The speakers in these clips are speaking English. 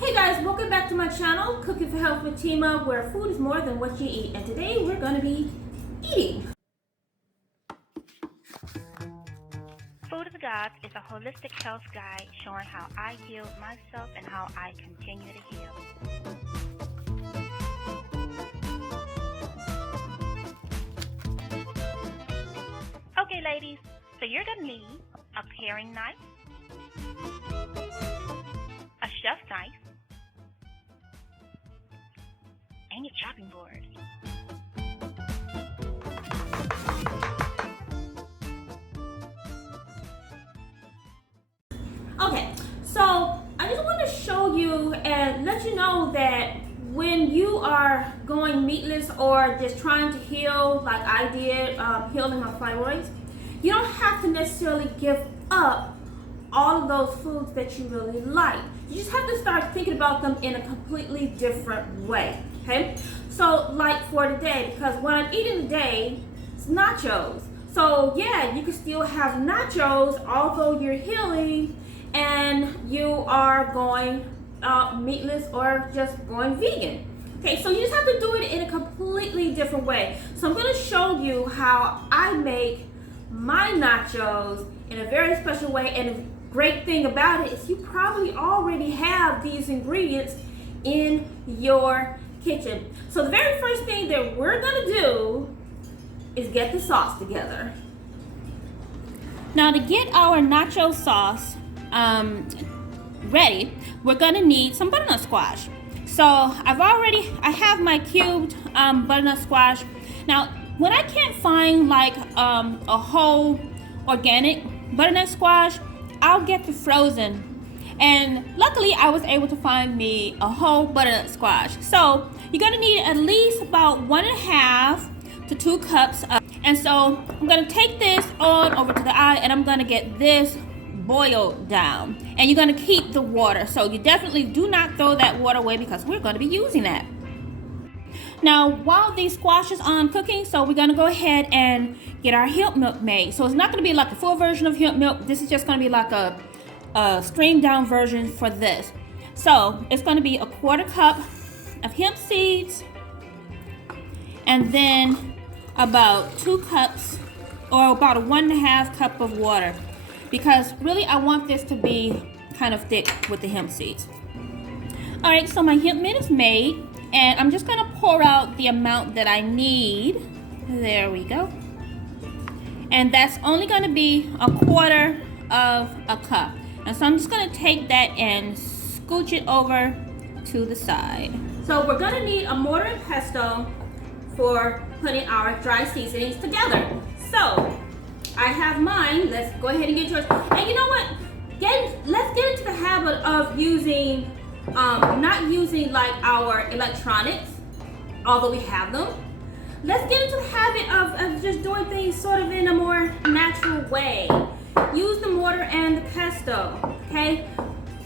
Hey guys, welcome back to my channel, Cooking for Health with Timah, where food is more than what you eat. And today we're going to be eating. Food of the Gods is a holistic health guide showing how I healed myself and how I continue to heal. Okay ladies, so you're going to need a paring knife, a chef's knife, and your chopping board. Okay, so I just want to show you and let you know that when you are going meatless or just trying to heal like I did, healing my thyroids, you don't have to necessarily give up all of those foods that you really like. You just have to start thinking about them in a completely different way, okay? So like for today, because what I'm eating today is nachos. So yeah, you can still have nachos although you're healing and you are going meatless or just going vegan. Okay, so you just have to do it in a completely different way. So I'm gonna show you how I make my nachos in a very special way, and the great thing about it is you probably already have these ingredients in your kitchen. So the very first thing that we're gonna do is get the sauce together. Now to get our nacho sauce ready, we're gonna need some butternut squash. So I have my cubed butternut squash. Now when I can't find like a whole organic butternut squash, I'll get the frozen. And luckily I was able to find me a whole butternut squash. So you're gonna need at least about 1.5 to 2 cups and so I'm gonna take this on over to the eye and I'm gonna get this boiled down. And you're gonna keep the water. So you definitely do not throw that water away because we're gonna be using that. Now, while the squash is on cooking, so we're gonna go ahead and get our hemp milk made. So it's not gonna be like a full version of hemp milk. This is just gonna be like a streamed down version for this. So it's gonna be 1/4 cup of hemp seeds, and then about 2 cups, or about a 1.5 cup of water, because really I want this to be kind of thick with the hemp seeds. All right, so my hemp mint is made. And I'm just gonna pour out the amount that I need. There we go. And that's only gonna be 1/4 of a cup. And so I'm just gonna take that and scooch it over to the side. So we're gonna need a mortar and pestle for putting our dry seasonings together. So I have mine. Let's go ahead and get yours. And you know what? Let's get into the habit of using not using like our electronics, although we have them. Let's get into the habit of just doing things sort of in a more natural way. Use the mortar and the pesto, okay?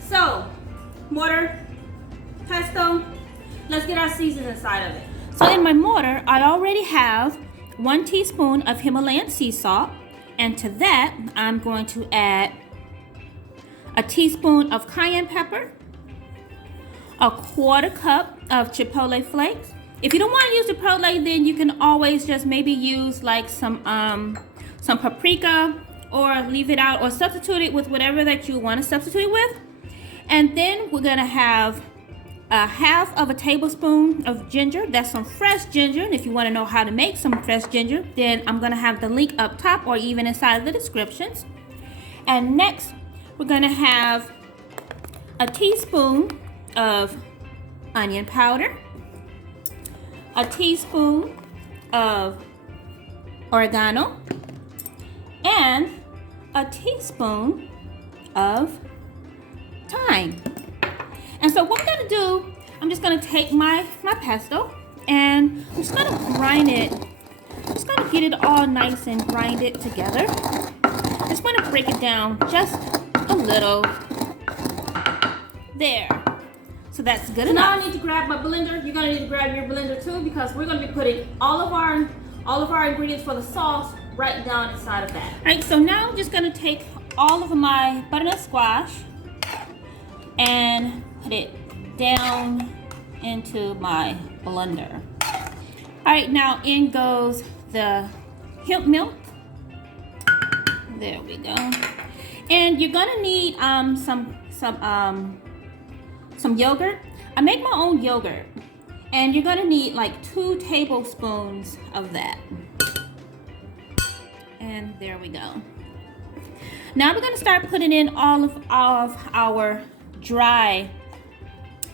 So, mortar, pesto, let's get our seasons inside of it. So in my mortar, I already have 1 teaspoon of Himalayan sea salt, and to that, I'm going to add a teaspoon of cayenne pepper, 1/4 cup of chipotle flakes. If you don't want to use chipotle, then you can always just maybe use like some paprika, or leave it out, or substitute it with whatever that you want to substitute it with. And then we're gonna have 1/2 tablespoon of ginger. That's some fresh ginger. And if you want to know how to make some fresh ginger, then I'm gonna have the link up top or even inside of the descriptions. And next, we're gonna have a teaspoon of onion powder, a teaspoon of oregano, and a teaspoon of thyme. And so what I'm gonna do, I'm just gonna take my pesto and I'm just gonna grind it. I'm just gonna get it all nice and grind it together. Just wanna break it down just a little. There. So that's good enough. Now I need to grab my blender. You're gonna need to grab your blender too, because we're gonna be putting all of our ingredients for the sauce right down inside of that. All right, so now I'm just gonna take all of my butternut squash and put it down into my blender. All right, now in goes the hemp milk. There we go. And you're gonna need some yogurt. I make my own yogurt, and you're gonna need like 2 tablespoons of that. And there we go. Now we're gonna start putting in all of our dry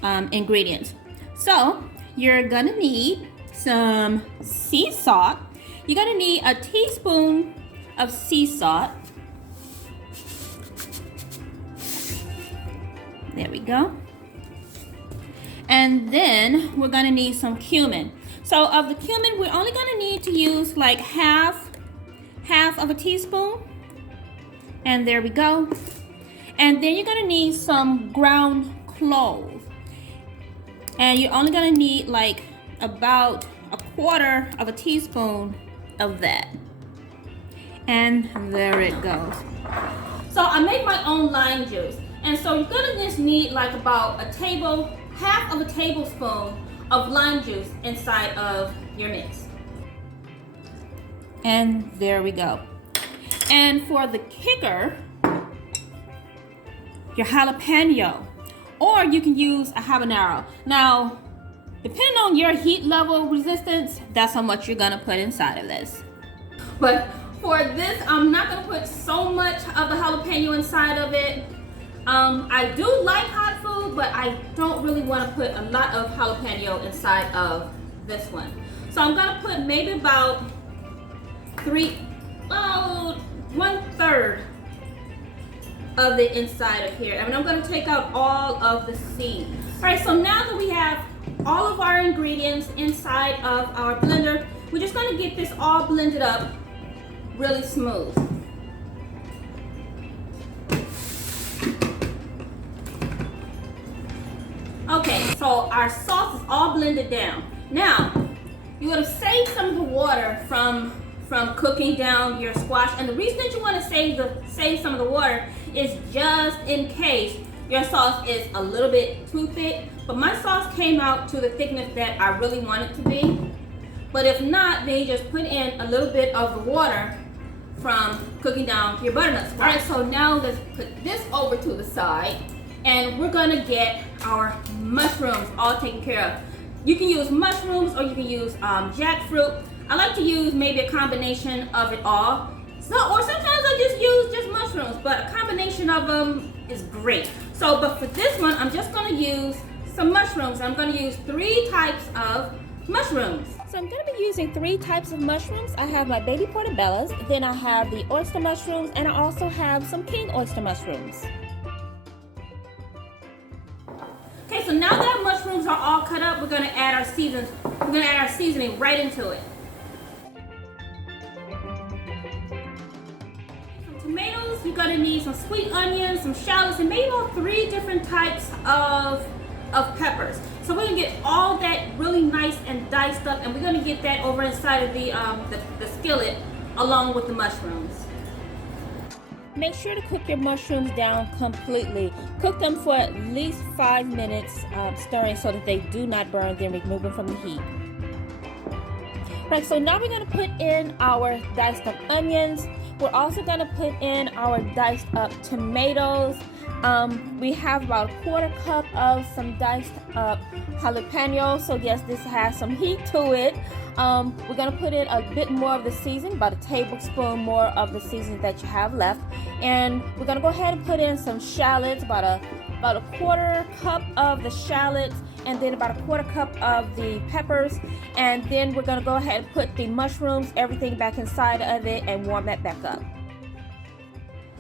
ingredients. So you're gonna need some sea salt. You're gonna need a teaspoon of sea salt. There we go. And then we're gonna need some cumin. So of the cumin, we're only gonna need to use like half of a teaspoon. And there we go. And then you're gonna need some ground clove. And you're only gonna need like about 1/4 of a teaspoon of that. And there it goes. So I make my own lime juice. And so you're gonna just need like about half of a tablespoon of lime juice inside of your mix. And there we go. And for the kicker, your jalapeno, or you can use a habanero. Now, depending on your heat level resistance, that's how much you're gonna put inside of this. But for this, I'm not gonna put so much of the jalapeno inside of it. I do like hot food, but I don't really want to put a lot of jalapeno inside of this one. So I'm gonna put maybe about 1/3 of the inside of here. And I'm gonna take out all of the seeds. All right, so now that we have all of our ingredients inside of our blender, we're just gonna get this all blended up really smooth. Okay, so our sauce is all blended down. Now, you would have saved some of the water from cooking down your squash, and the reason that you want to save some of the water is just in case your sauce is a little bit too thick. But my sauce came out to the thickness that I really want it to be. But if not, then you just put in a little bit of the water from cooking down your butternut squash. All right, so now let's put this over to the side, and we're gonna get our mushrooms all taken care of. You can use mushrooms or you can use jackfruit. I like to use maybe a combination of it all. Or sometimes I just use mushrooms, but a combination of them is great. So, but for this one, I'm just gonna use some mushrooms. I'm gonna use 3 types of mushrooms. So I'm gonna be using 3 types of mushrooms. I have my baby portobellas, then I have the oyster mushrooms, and I also have some king oyster mushrooms. Okay, so now that our mushrooms are all cut up, we're gonna add our seasoning right into it. Some tomatoes, you're gonna need some sweet onions, some shallots, and maybe about 3 different types of peppers. So we're gonna get all that really nice and diced up, and we're gonna get that over inside of the skillet along with the mushrooms. Make sure to cook your mushrooms down completely. Cook them for at least 5 minutes, stirring so that they do not burn, then remove them from the heat. Right, so now we're gonna put in our diced up onions. We're also gonna put in our diced up tomatoes. We have about 1/4 cup of some diced up jalapeno. So yes, this has some heat to it. We're gonna put in a bit more of the seasoning, about a tablespoon more of the seasoning that you have left. And we're gonna go ahead and put in some shallots, about a 1/4 cup of the shallots, and then about a 1/4 cup of the peppers. And then we're gonna go ahead and put the mushrooms, everything back inside of it, and warm that back up.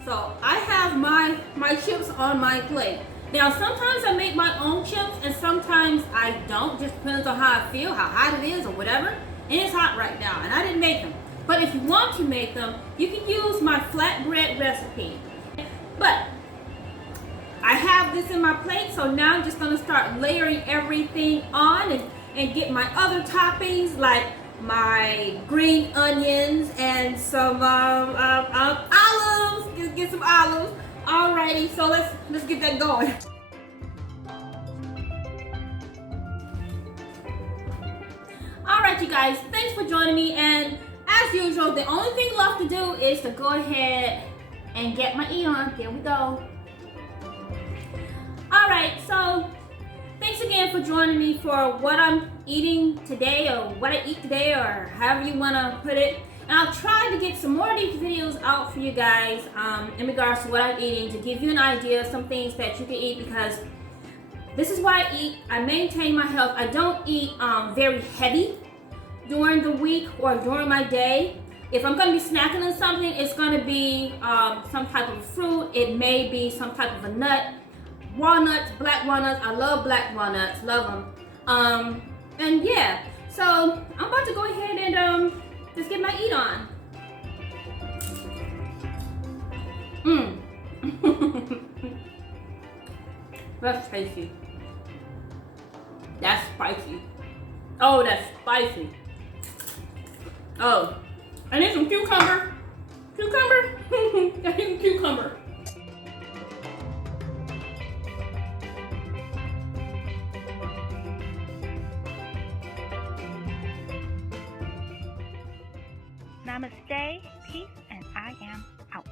So I have my chips on my plate. Now sometimes I make my own chips and sometimes I don't, just depends on how I feel, how hot it is or whatever. And it's hot right now and I didn't make them. But if you want to make them, you can use my flatbread recipe. But I have this in my plate, so now I'm just gonna start layering everything on and get my other toppings like my green onions and some olives. Get some olives. Alrighty, so let's get that going. right, you guys, thanks for joining me. And as usual, the only thing left to do is to go ahead and get my eat on. Here we go. All right, so thanks again for joining me for what I'm eating today, or what I eat today, or however you want to put it. And I'll try to get some more of these videos out for you guys in regards to what I'm eating, to give you an idea of some things that you can eat, because this is why I eat. I maintain my health. I don't eat very heavy during the week or during my day. If I'm going to be snacking on something, it's going to be some type of fruit. It may be some type of a nut. Walnuts, black walnuts. I love black walnuts. Love them. And yeah, so I'm about to go ahead and just get my eat on. That's tasty. That's spicy. Oh, that's spicy. Oh, I need some cucumber. Cucumber? I need some cucumber. Namaste, peace, and I am out.